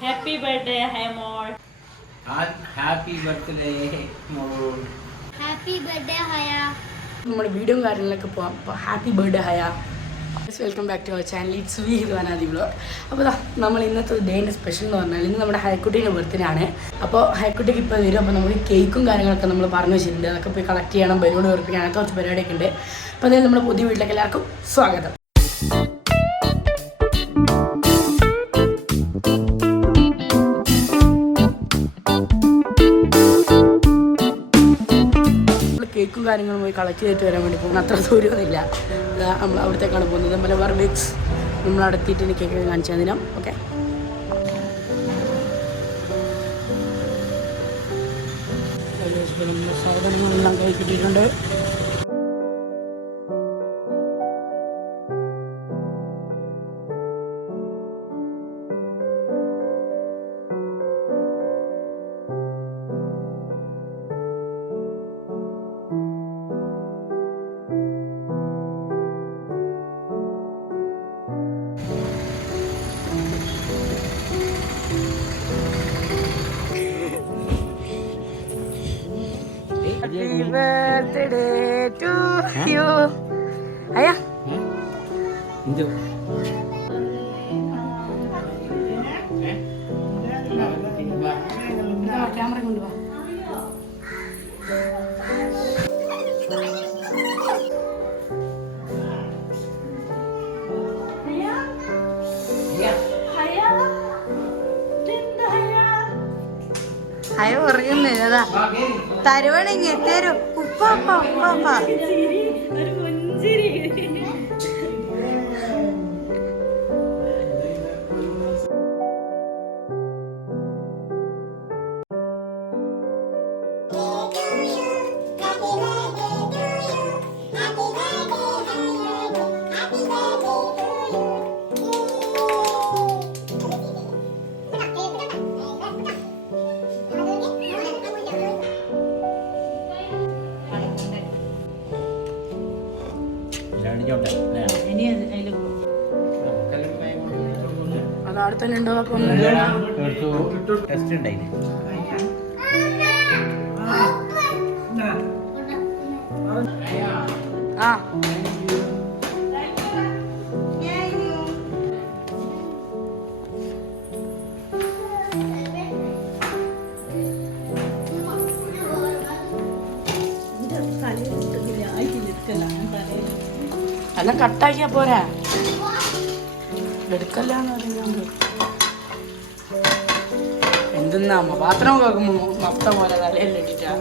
Happy birthday, Hamor. Happy birthday, Mor. Happy birthday, Haya. നമ്മുടെ വീഡിയോയും കാര്യങ്ങളിലൊക്കെ പോകാം. അപ്പോൾ ഹാപ്പി ബർത്ത്ഡേ ഹയ. Welcome back to our channel. It's വി ഹിർവാനാദി വ്ലോഗ്. അപ്പോൾ നമ്മൾ ഇന്നത്തെ ഡേൻ്റെ സ്പെഷ്യൽ എന്ന് പറഞ്ഞാൽ ഇന്ന് നമ്മുടെ ഹയക്കുട്ടീൻ്റെ ബർത്ത്ഡേ ആണ്. അപ്പോൾ ഹയക്കുട്ടിക്ക് ഇപ്പോൾ വരും. അപ്പോൾ നമുക്ക് കേക്കും കാര്യങ്ങളൊക്കെ നമ്മൾ പറഞ്ഞു വെച്ചിട്ടുണ്ട്. അതൊക്കെ പോയി കളക്ട് ചെയ്യണം, ബലൂൺ ഉറപ്പിക്കാൻ, അങ്ങനത്തെ കുറച്ച് പരിപാടിയൊക്കെ ഉണ്ട്. അപ്പോൾ അതായത് നമ്മുടെ പുതിയ വീട്ടിലേക്ക് എല്ലാവർക്കും സ്വാഗതം. കേക്കും കാര്യങ്ങളും പോയി കളക്ട് ചെയ്തിട്ട് വരാൻ വേണ്ടി പോകുന്നത്. അത്ര ദൂരമൊന്നുമില്ല. നമ്മൾ അവിടത്തേക്കാണ് പോകുന്നത്. മലബാർ ബേക്സ് നമ്മൾ അടുത്തിട്ട് എനിക്ക് കേക്ക് കാണിച്ചു തരാം. ഓക്കെ, സാധനങ്ങളെല്ലാം കൈ കിട്ടിയിട്ടുണ്ട്. Happy birthday to you. Ayah. Itu. Kamera കൊണ്ട് വാ. ഹയ പറയുന്നേ അതാ തരുവണെങ്കിൽ തരും. ഉപ്പാപ്പ ഉപ്പാപ്പ ഒരു പുഞ്ചിരി. അത് അവിടെ തന്നെ ഉണ്ടോ? അപ്പം ടെസ്റ്റ് ഉണ്ടായി. ആ എല്ലാം കട്ടാക്കിയാ പോരാ, എടുക്കല്ലാന്ന് പറയുന്നത്. എന്തെന്നാ പാത്രം കേൾക്കുമ്പോ മഫ്ത പോലെ തലയിൽ ഇട്ടിട്ടാ.